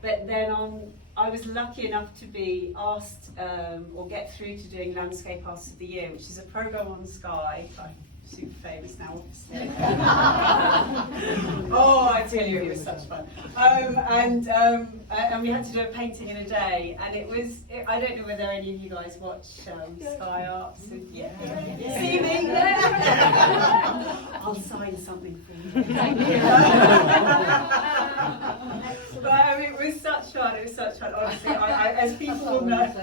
but then I was lucky enough to be asked or get through to doing Landscape Artist of the Year, which is a programme on Sky. I'm super famous now, obviously. Oh, I tell you, it was such fun. And we had to do a painting in a day, and I don't know whether any of you guys watch Sky Arts. Yeah. See me? I'll sign something for you. Thank you. But it was such fun. It was such fun. Honestly, as people will know,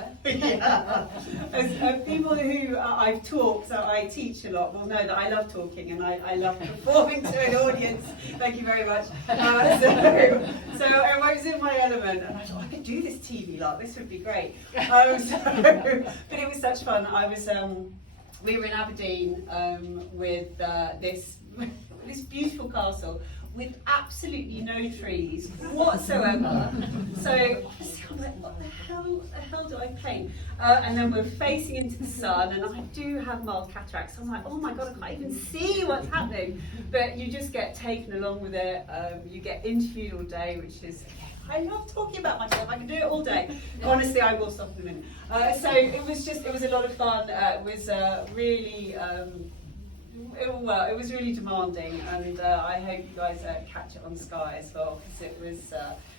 as people who I've taught, so I teach a lot, will know that I love talking and I love performing to an audience. Thank you very much. So I was in my element, and I thought I could do this TV lot. This would be great. But it was such fun. We were in Aberdeen with this beautiful castle with absolutely no trees whatsoever. So obviously I'm like, what the hell do I paint? And then we're facing into the sun, and I do have mild cataracts. So I'm like, oh my God, I can't even see what's happening. But you just get taken along with it. You get interviewed all day, which is, I love talking about myself. I can do it all day. Honestly, I will stop in a minute. So it was a lot of fun. It was really, it was really demanding, and I hope you guys catch it on Sky as well, because it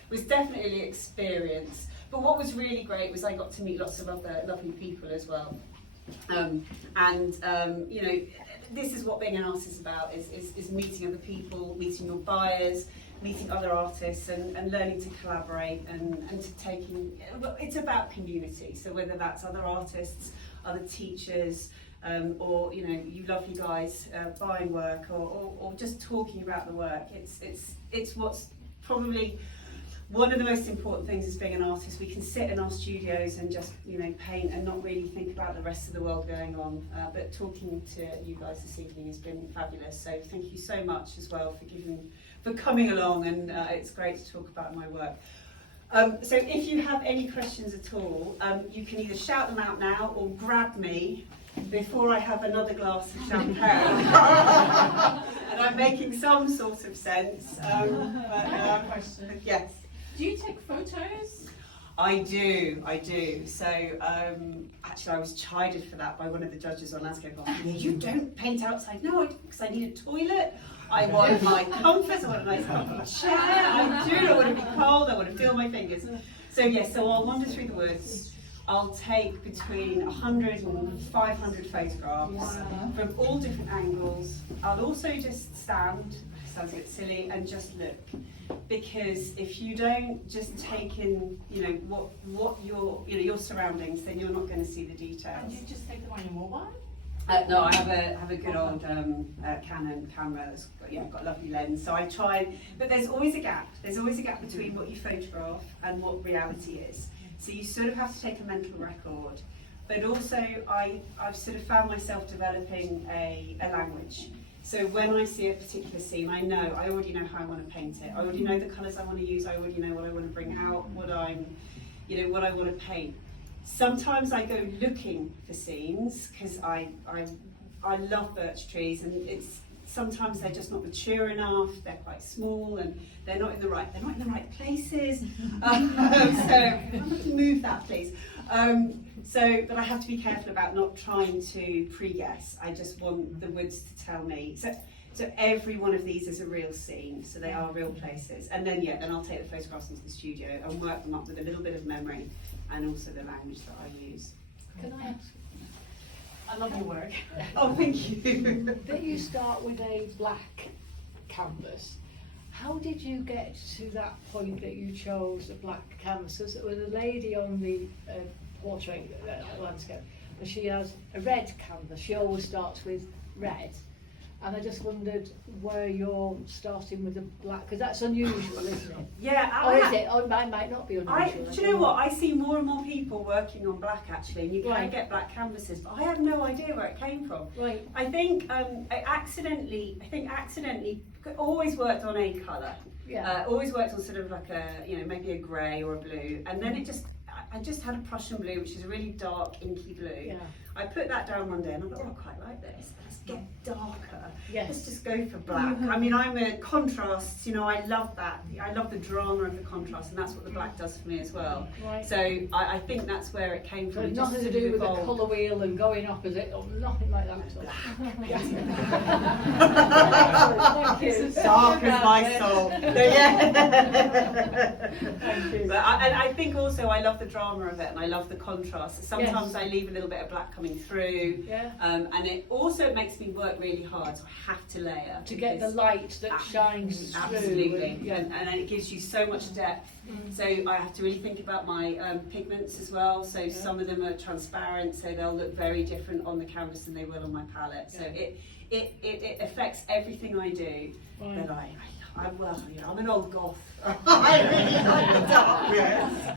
was definitely an experience. But what was really great was I got to meet lots of other lovely people as well. You know, this is what being an artist is about: is meeting other people, meeting your buyers, meeting other artists, and learning to collaborate and to taking. It's about community. So whether that's other artists, other teachers. Or you lovely guys buying work, or just talking about the work. It's what's probably one of the most important things is being an artist. We can sit in our studios and just paint and not really think about the rest of the world going on. But talking to you guys this evening has been fabulous. So thank you so much as well for coming along, and it's great to talk about my work. So if you have any questions at all, you can either shout them out now or grab me before I have another glass of champagne. And I'm making some sort of sense. Question. Yes. Do you take photos? I do. So actually I was chided for that by one of the judges on Landscape Art. You don't paint outside. No, because I need a toilet. I want my comfort, I want a nice comfy chair. I do not want to be cold, I want to feel my fingers. So yes, so I'll wander through the woods. I'll take between 100 and 500 photographs from all different angles. I'll also just stand, sounds a bit silly, and just look. Because if you don't just take in, what your surroundings, then you're not going to see the details. And you just take them on your mobile? No, I have a good old Canon camera that's got a lovely lens. So I try, but there's always a gap. There's always a gap between what you photograph and what reality is. So you sort of have to take a mental record. But also I've sort of found myself developing a language. So when I see a particular scene, I already know how I want to paint it. I already know the colours I want to use. I already know what I want to bring out, what I want to paint. Sometimes I go looking for scenes because I love birch trees, and sometimes they're just not mature enough. They're quite small, and they're not in the right places. So I'm going to move that, please. But I have to be careful about not trying to pre-guess. I just want the woods to tell me. So every one of these is a real scene, so they are real places. And then I'll take the photographs into the studio and work them up with a little bit of memory and also the language that I use. Can I ask? I love your work. Oh, thank you. That you start with a black canvas. How did you get to that point that you chose a black canvas? Because there was a lady on the portrait landscape, and she has a red canvas. She always starts with red. And I just wondered where you're starting with the black, because that's unusual, isn't it? Yeah, or is it? Or it might not be unusual. Do you know what? I see more and more people working on black actually, and you can get black canvases, but I have no idea where it came from. Right. I think I accidentally always worked on a colour. Yeah. Always worked on sort of like maybe a grey or a blue, and then I just had a Prussian blue, which is a really dark inky blue. Yeah. I put that down one day and I thought, oh, I quite like this. Let's get darker. Yes. Let's just go for black. I mean, I'm a contrast, you know, I love that. I love the drama of the contrast, and that's what the black does for me as well. Right. So I think that's where it came So from. it's It just nothing to sort of do with the evolved. colour wheel and going opposite, or nothing like that. So. Thank you. Dark as my soul. So, yeah. Thank you. But I think also I love the drama of it, and I love the contrast. Sometimes I leave a little bit of black coming through, Yeah. and it also makes me work really hard, so I have to layer. To get the because- light that shines through. Absolutely, Yeah. and then it gives you so much depth. So I have to really think about my pigments as well. So some of them are transparent, so they'll look very different on the canvas than they will on my palette. So it affects everything I do. Right. But I'm well, you know, I'm an old goth. I really like the darkness.